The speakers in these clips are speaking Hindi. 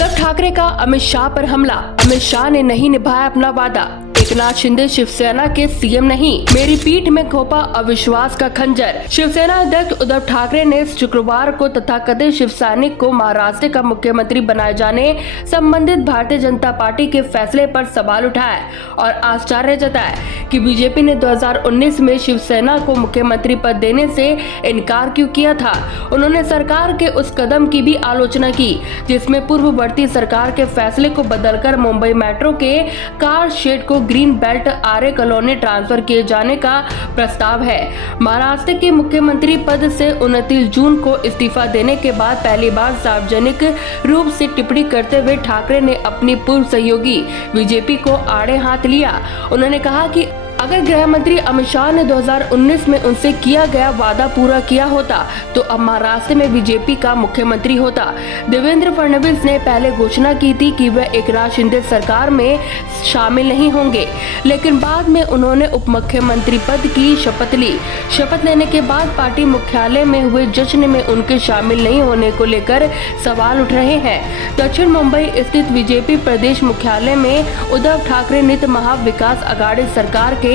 उद्धव ठाकरे का अमित शाह पर हमला। अमित शाह ने नहीं निभाया अपना वादा। एकनाथ शिंदे शिवसेना के सीएम नहीं, मेरी पीठ में घोंपा अविश्वास का खंजर। शिवसेना अध्यक्ष उद्धव ठाकरे ने शुक्रवार को तथाकथित शिव सैनिक को महाराष्ट्र का मुख्यमंत्री बनाए जाने संबंधित भारतीय जनता पार्टी के फैसले पर सवाल उठाया और आश्चर्य जताया कि बीजेपी ने 2019 में शिवसेना को मुख्यमंत्री पद देने से इनकार क्यों किया था। उन्होंने सरकार के उस कदम की भी आलोचना की जिसमें पूर्ववर्ती सरकार के फैसले को बदलकर मुंबई मेट्रो के कार शेड को ग्रीन बेल्ट आर्य कॉलोनी ट्रांसफर किए जाने का प्रस्ताव है। महाराष्ट्र के मुख्यमंत्री पद से 29 जून को इस्तीफा देने के बाद पहली बार सार्वजनिक रूप से टिप्पणी करते हुए ठाकरे ने अपनी पूर्व सहयोगी बीजेपी को आड़े हाथ लिया। उन्होंने कहा कि अगर गृह मंत्री अमित शाह ने 2019 में उनसे किया गया वादा पूरा किया होता तो अब महाराष्ट्र में बीजेपी का मुख्यमंत्री होता। देवेंद्र फडणवीस ने पहले घोषणा की थी कि वह एकनाथ शिंदे सरकार में शामिल नहीं होंगे, लेकिन बाद में उन्होंने उप मुख्यमंत्री पद की शपथ ली। शपथ लेने के बाद पार्टी मुख्यालय में हुए जश्न में उनके शामिल नहीं होने को लेकर सवाल उठ रहे हैं। दक्षिण मुंबई स्थित बीजेपी प्रदेश मुख्यालय में उद्धव ठाकरे नित महाविकास अघाड़ी सरकार के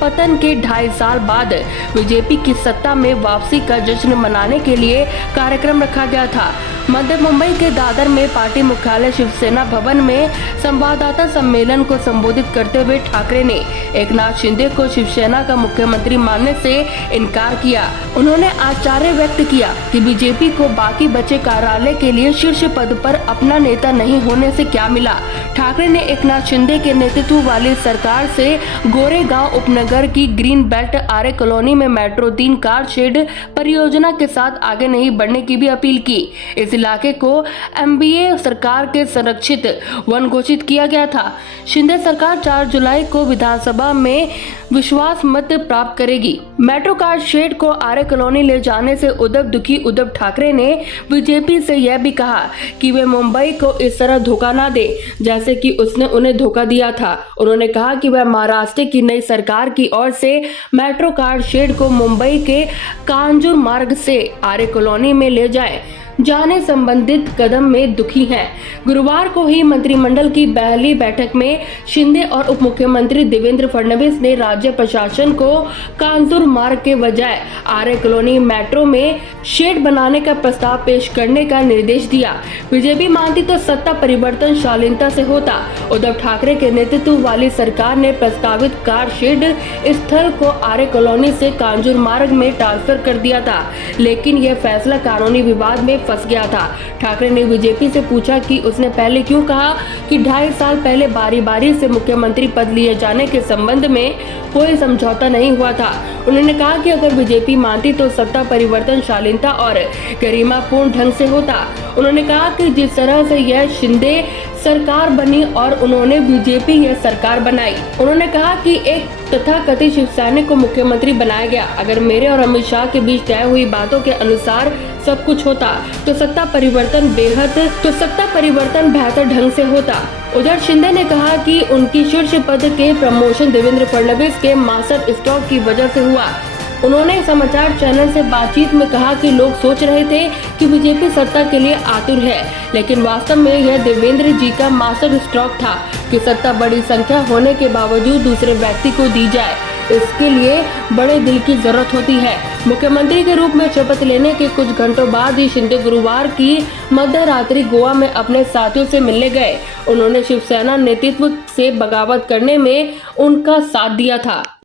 पतन के 2.5 साल बाद बीजेपी की सत्ता में वापसी का जश्न मनाने के लिए कार्यक्रम रखा गया था। मध्य मुंबई के दादर में पार्टी मुख्यालय शिवसेना भवन में संवाददाता सम्मेलन को संबोधित करते हुए ठाकरे ने एकनाथ शिंदे को शिवसेना का मुख्यमंत्री मानने से इनकार किया। उन्होंने आश्चर्य व्यक्त किया कि बीजेपी को बाकी बचे कार्यालय के लिए शीर्ष पद पर अपना नेता नहीं होने से क्या मिला। ठाकरे ने एकनाथ शिंदे के नेतृत्व वाली सरकार से गोरेगांव उपनगर की ग्रीन बेल्ट आर्य कॉलोनी में मेट्रो 3 कार शेड परियोजना के साथ आगे नहीं बढ़ने की भी अपील की। इस इलाके को एमबीए सरकार के संरक्षित वन घोषित किया गया था। शिंदे सरकार 4 जुलाई को विधानसभा में विश्वास मत प्राप्त करेगी। मेट्रो कार शेड को आर्य कॉलोनी ले जाने से उद्धव ठाकरे ने बीजेपी से यह भी कहा कि वे मुंबई को इस तरह धोखा न दे जैसे कि उसने उन्हें धोखा दिया था। उन्होंने कहा कि वह महाराष्ट्र की नई सरकार की ओर से मेट्रो कार शेड को मुंबई के कांजूर मार्ग से आर्य कॉलोनी में ले जाने संबंधित कदम में दुखी हैं। गुरुवार को ही मंत्रिमंडल की पहली बैठक में शिंदे और उप मुख्यमंत्री देवेंद्र फडणवीस ने राज्य प्रशासन को कांजूर मार्ग के बजाय आर्य कॉलोनी मेट्रो में शेड बनाने का प्रस्ताव पेश करने का निर्देश दिया। बीजेपी मानती तो सत्ता परिवर्तन शालीनता से होता। उद्धव ठाकरे के नेतृत्व वाली सरकार ने प्रस्तावित कार शेड स्थल को आर्य कॉलोनी से कांजूर मार्ग में ट्रांसफर कर दिया था, लेकिन यह फैसला कानूनी विवाद में फंस गया था। ठाकरे ने बीजेपी से पूछा कि उसने पहले क्यों कहा कि 2.5 साल पहले बारी बारी से मुख्यमंत्री पद लिए जाने के संबंध में कोई समझौता नहीं हुआ था। उन्होंने कहा कि अगर बीजेपी मानती तो सत्ता परिवर्तन शालीनता और गरिमापूर्ण ढंग से होता। उन्होंने कहा कि जिस तरह से यह शिंदे सरकार बनी और उन्होंने बीजेपी यह सरकार बनाई। उन्होंने कहा कि एक तथाकथित शिव सैनिक को मुख्यमंत्री बनाया गया। अगर मेरे और अमित शाह के बीच तय हुई बातों के अनुसार सब कुछ होता तो सत्ता परिवर्तन बेहतर ढंग से होता। उधर शिंदे ने कहा कि उनकी शीर्ष पद के प्रमोशन देवेंद्र फडणवीस के मास्टर स्ट्रोक की वजह से हुआ। उन्होंने समाचार चैनल से बातचीत में कहा कि लोग सोच रहे थे कि बीजेपी सत्ता के लिए आतुर है, लेकिन वास्तव में यह देवेंद्र जी का मास्टर स्ट्रोक था कि सत्ता बड़ी संख्या होने के बावजूद दूसरे व्यक्ति को दी जाए। इसके लिए बड़े दिल की जरूरत होती है। मुख्यमंत्री के रूप में शपथ लेने के कुछ घंटों बाद ही शिंदे गुरुवार की मध्य रात्रि गोवा में अपने साथियों से मिलने गए। उन्होंने शिवसेना नेतृत्व से बगावत करने में उनका साथ दिया था।